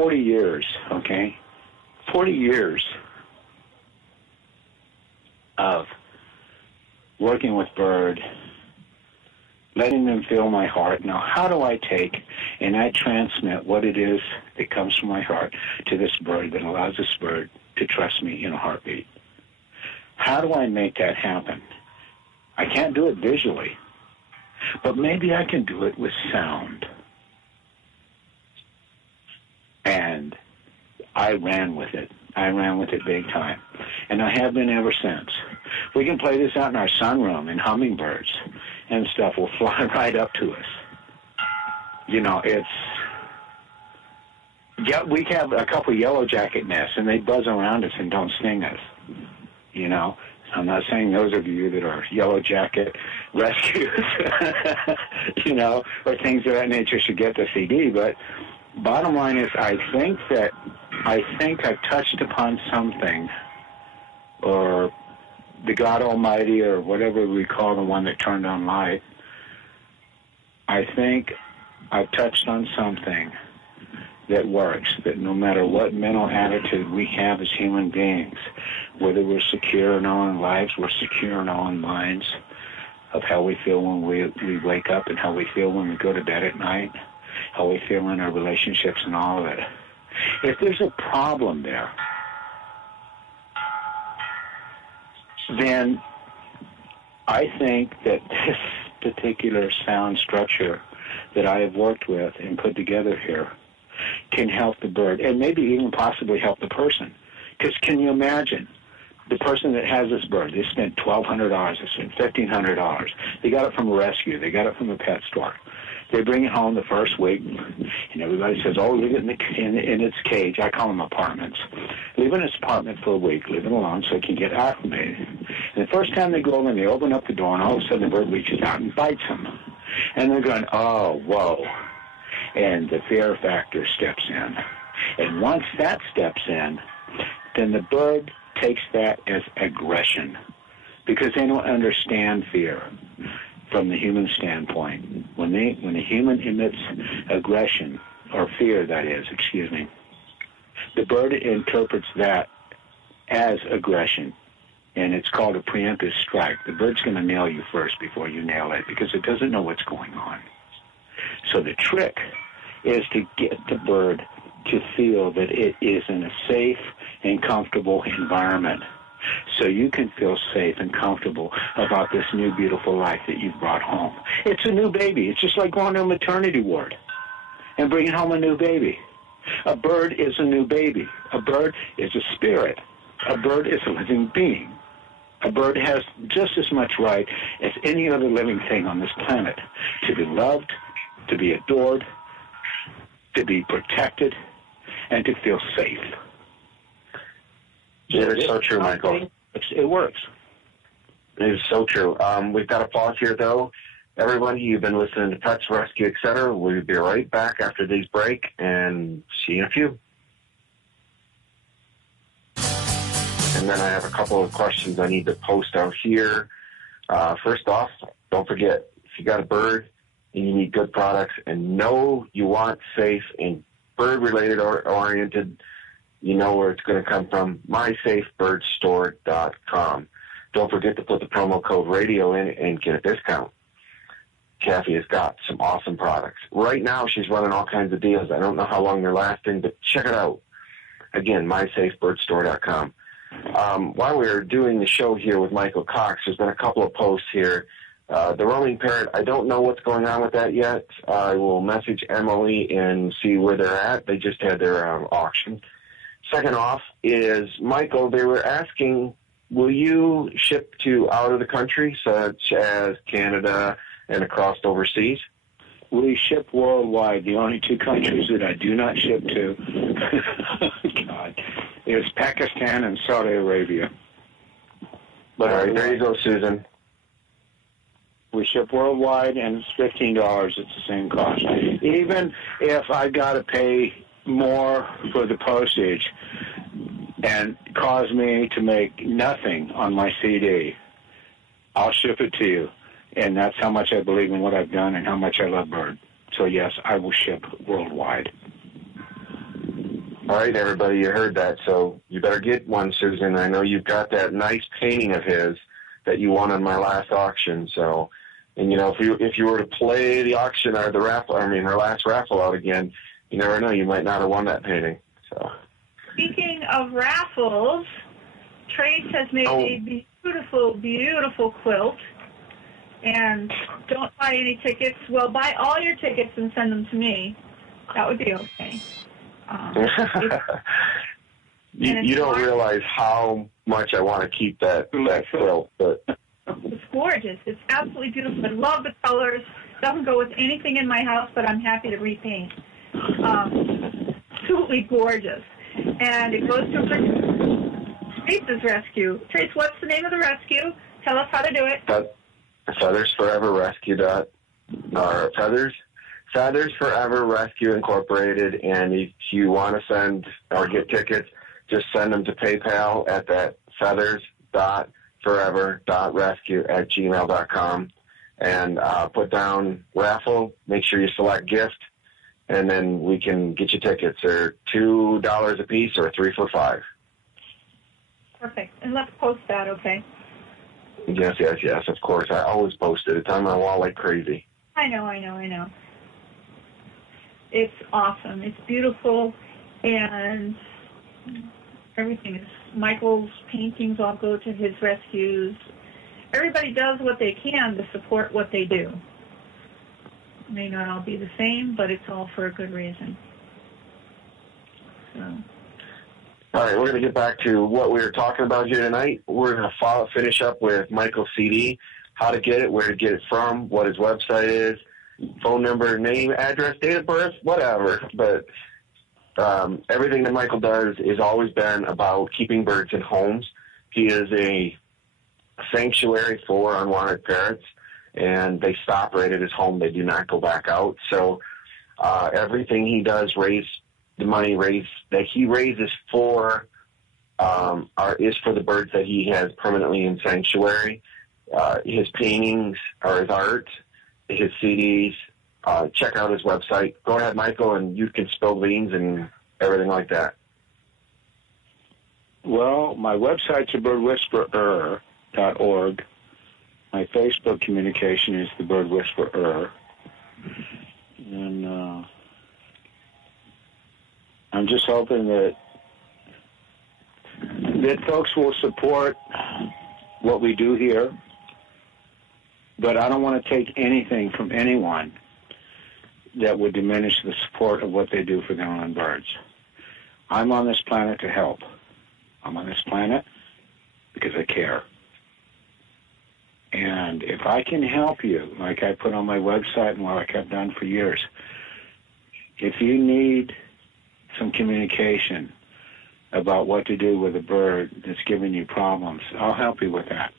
40 years, okay? 40 years of working with bird, letting them feel my heart. Now, how do I take and I transmit what it is that comes from my heart to this bird that allows this bird to trust me in a heartbeat? How do I make that happen? I can't do it visually, but maybe I can do it with sound. And I ran with it. I ran with it big time. And I have been ever since. We can play this out in our sunroom, and hummingbirds and stuff will fly right up to us. You know, yeah, we have a couple yellow jacket nests, and they buzz around us and don't sting us. You know, I'm not saying those of you that are yellow jacket rescues, you know, or things of that nature should get the CD, but bottom line is I think I've touched upon something, or the God Almighty, or whatever we call the one that turned on light. I think I've touched on something that works, that no matter what mental attitude we have as human beings, whether we're secure in our own lives, we're secure in our own minds, of how we feel when we wake up and how we feel when we go to bed at night, how we feel in our relationships and all of it. If there's a problem there, then I think that this particular sound structure that I have worked with and put together here can help the bird, and maybe even possibly help the person. Because can you imagine the person that has this bird? They spent $1,200, they spent $1,500. They got it from a rescue. They got it from a pet store. They bring it home the first week, and everybody says, "Oh, leave it in its cage." I call them apartments. Leave it in its apartment for a week. Leave it alone so it can get acclimated. And the first time they go over and they open up the door, and all of a sudden the bird reaches out and bites them. And they're going, "Oh, whoa." And the fear factor steps in. And once that steps in, then the bird takes that as aggression, because they don't understand fear from the human standpoint. When a human emits aggression, or fear, that is, the bird interprets that as aggression, and it's called a preemptive strike. The bird's going to nail you first before you nail it, because it doesn't know what's going on. So the trick is to get the bird to feel that it is in a safe and comfortable environment, so you can feel safe and comfortable about this new beautiful life that you've brought home. It's a new baby. It's just like going to a maternity ward and bringing home a new baby. A bird is a new baby. A bird is a spirit. A bird is a living being. A bird has just as much right as any other living thing on this planet to be loved, to be adored, to be protected, and to feel safe. It is so true, Michael. It works. It is so true. We've got to pause here, though. Everyone, you've been listening to Pets Rescue, etc. We'll be right back after this break, and see you in a few. And then I have a couple of questions I need to post out here. First off, don't forget, if you got a bird and you need good products and know you want safe and bird-related or oriented, you know where it's going to come from, mysafebirdstore.com. Don't forget to put the promo code radio in and get a discount. Kathy has got some awesome products. Right now, she's running all kinds of deals. I don't know how long they're lasting, but check it out. Again, mysafebirdstore.com. While we're doing the show here with Michael Cox, there's been a couple of posts here. The roaming parrot, I don't know what's going on with that yet. I will message Emily and see where they're at. They just had their auction. Second off is, Michael, they were asking, will you ship to out of the country, such as Canada and across overseas? We ship worldwide. The only two countries that I do not ship to, God, is Pakistan and Saudi Arabia. But all right, there you go, Susan. We ship worldwide, and it's $15. It's the same cost. Even if I got to pay more for the postage and cause me to make nothing on my CD, I'll ship it to you. And that's how much I believe in what I've done and how much I love bird. So, yes, I will ship worldwide. All right, everybody, you heard that, so you better get one, Susan. I know you've got that nice painting of his that you won on my last auction. So, and if you were to play the auction or the raffle, her last raffle out again, you never know, you might not have won that painting. So. Speaking of raffles, Trace has made a beautiful, beautiful quilt. And don't buy any tickets. Well, buy all your tickets and send them to me. That would be okay. You don't realize how much I want to keep that quilt. But it's gorgeous. It's absolutely beautiful. I love the colors. Doesn't go with anything in my house, but I'm happy to repaint. Absolutely gorgeous. And it goes to Trace's rescue. Trace, what's the name of the rescue? Tell us how to do it. Feathers Forever Rescue Feathers Forever Rescue Incorporated, and if you want to send or get tickets, just send them to PayPal at that feathers.forever.rescue@gmail.com, and put down raffle. Make sure you select gift, and then we can get you tickets. They're $2 a piece or 3 for $5. Perfect. And let's post that, okay? Yes, of course. I always post it. It's on my wall like crazy. I know. It's awesome. It's beautiful, and everything is. Michael's paintings all go to his rescues. Everybody does what they can to support what they do. It may not all be the same, but it's all for a good reason. So. All right, we're going to get back to what we were talking about here tonight. We're going to finish up with Michael's CD, how to get it, where to get it from, what his website is, phone number, name, address, date of birth, whatever. But everything that Michael does has always been about keeping birds in homes. He is a sanctuary for unwanted parrots, and they stop right at his home. They do not go back out. So everything he does the money that he raises for is for the birds that he has permanently in sanctuary. His paintings or his art, his CDs. Check out his website. Go ahead, Michael, and you can spill beans and everything like that. Well, my website's birdwhisperer.org. My Facebook communication is the Bird Whisperer. And I'm just hoping that folks will support what we do here. But I don't want to take anything from anyone that would diminish the support of what they do for their own birds. I'm on this planet to help. I'm on this planet because I care. And if I can help you, like I put on my website and like I've done for years, if you need some communication about what to do with a bird that's giving you problems, I'll help you with that.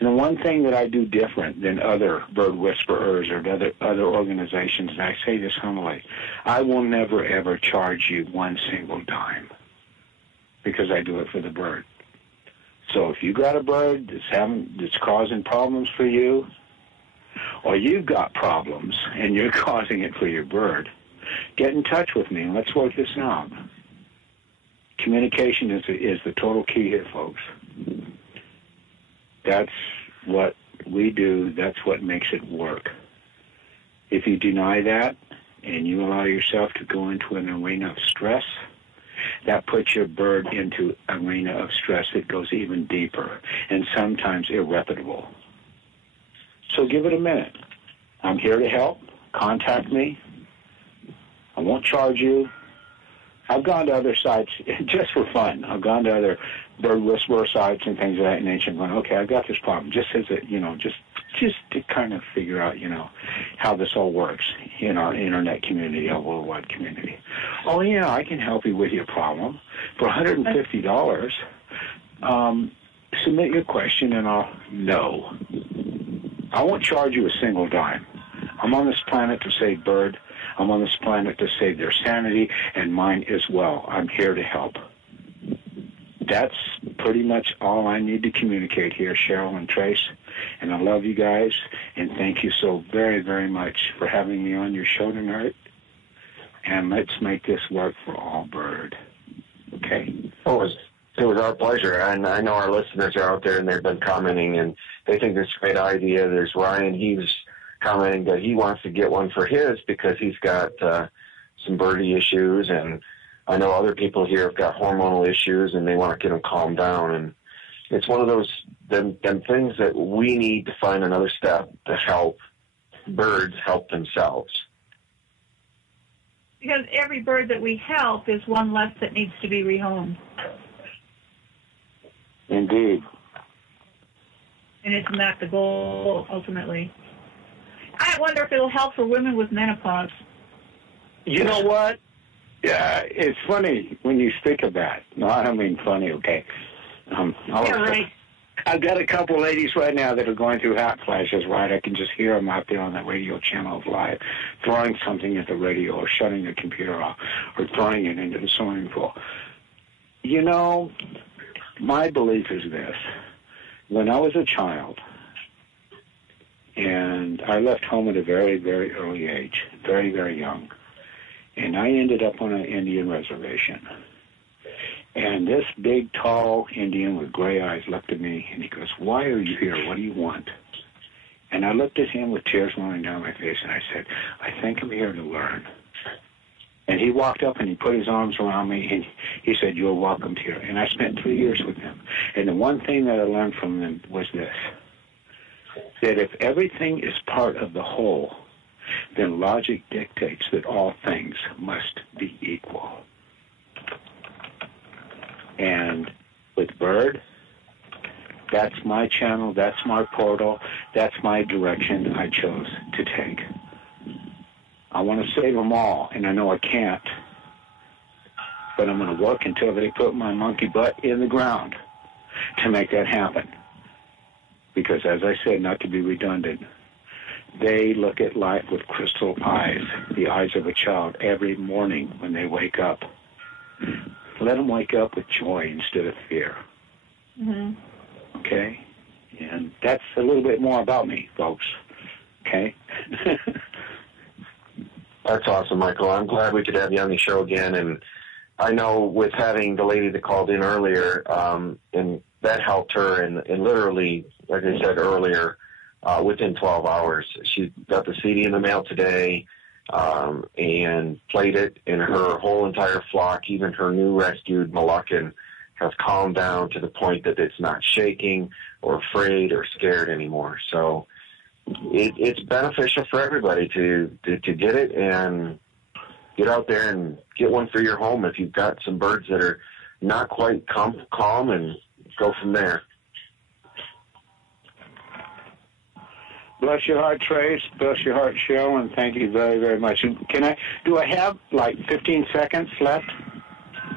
And the one thing that I do different than other bird whisperers or other organizations, and I say this humbly, I will never, ever charge you one single dime because I do it for the bird. So if you got a bird that's causing problems for you, or you've got problems and you're causing it for your bird, get in touch with me and let's work this out. Communication is the total key here, folks. That's what we do. That's what makes it work. If you deny that and you allow yourself to go into an arena of stress, that puts your bird into an arena of stress that goes even deeper and sometimes irreparable. So give it a minute. I'm here to help. Contact me. I won't charge you. I've gone to other sites just for fun. I've gone to other bird whisperer sites and things of that nature. I'm going, okay, I've got this problem. Just as a, just to kind of figure out, how this all works in our internet community, our worldwide community. Oh yeah, I can help you with your problem for $150. Submit your question, and I won't charge you a single dime. I'm on this planet to save bird. I'm on this planet to save their sanity and mine as well. I'm here to help. That's pretty much all I need to communicate here, Cheryl and Trace. And I love you guys, and thank you so very, very much for having me on your show tonight. And let's make this work for all bird. It was our pleasure, and I know our listeners are out there, and they've been commenting, and they think it's a great idea. There's Ryan. He was commenting that he wants to get one for his because he's got some birdie issues, and I know other people here have got hormonal issues, and they want to get them calmed down. And it's one of those them things that we need to find another step to help birds help themselves. Because every bird that we help is one less that needs to be rehomed. Indeed. And isn't that the goal, ultimately? I wonder if it'll help for women with menopause. You know what? Yeah, it's funny when you speak of that. No, I don't mean funny, okay? Yeah, right. I've got a couple ladies right now that are going through hot flashes, right? I can just hear them out there on that radio channel live, throwing something at the radio or shutting the computer off or throwing it into the swimming pool. You know, my belief is this. When I was a child, and I left home at a very, very early age, very, very young, and I ended up on an Indian reservation. And this big, tall Indian with gray eyes looked at me, and he goes, "Why are you here? What do you want?" And I looked at him with tears running down my face, and I said, "I think I'm here to learn." And he walked up, and he put his arms around me, and he said, "You're welcomed here." And I spent 3 years with him. And the one thing that I learned from him was this, that if everything is part of the whole, then logic dictates that all things must be equal. And with Bird, that's my channel, that's my portal, that's my direction I chose to take. I want to save them all, and I know I can't, but I'm going to work until they put my monkey butt in the ground to make that happen. Because, as I said, not to be redundant, they look at life with crystal eyes, the eyes of a child, every morning when they wake up. Let them wake up with joy instead of fear. Mm-hmm. Okay? And that's a little bit more about me, folks. Okay? That's awesome, Michael. I'm glad we could have you on the show again. And I know with having the lady that called in earlier, and that helped her, and literally, like I said earlier, within 12 hours. She got the CD in the mail today, and played it, and her whole entire flock, even her new rescued Moluccan, has calmed down to the point that it's not shaking or afraid or scared anymore. So it's beneficial for everybody to get it and get out there and get one for your home if you've got some birds that are not quite calm, and go from there. Bless your heart, Trace. Bless your heart, Cheryl, and thank you very, very much. Do I have like 15 seconds left?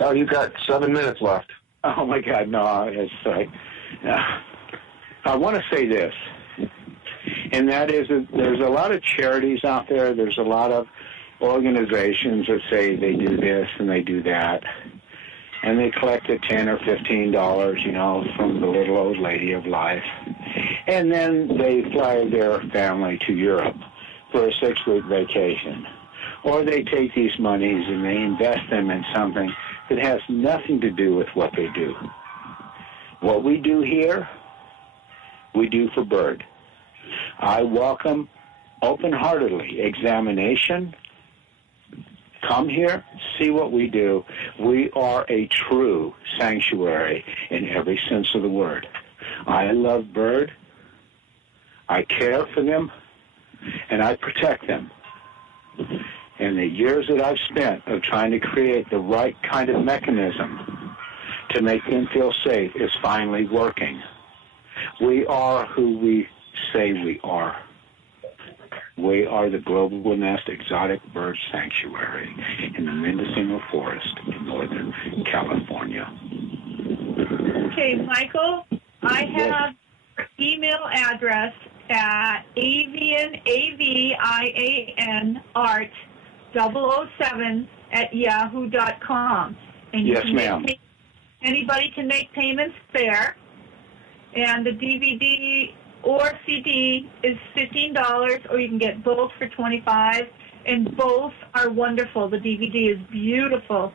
Oh, you've got 7 minutes left. Oh my God, no! I want to say this, and that is that there's a lot of charities out there. There's a lot of organizations that say they do this and they do that, and they collect $10 or $15, from the little old lady of life. And then they fly their family to Europe for a 6-week vacation. Or they take these monies and they invest them in something that has nothing to do with what they do. What we do here, we do for Bird. I welcome open-heartedly examination. Come here, see what we do. We are a true sanctuary in every sense of the word. I love Bird. I care for them, and I protect them. And the years that I've spent of trying to create the right kind of mechanism to make them feel safe is finally working. We are who we say we are. We are the Global Nest Exotic Bird Sanctuary in the Mendocino Forest in Northern California. Okay, Michael, I have your email address at avian, AVIAN, art 007 @yahoo.com. And yes, ma'am. Anybody can make payments there. And the DVD or CD is $15, or you can get both for $25. And both are wonderful. The DVD is beautiful.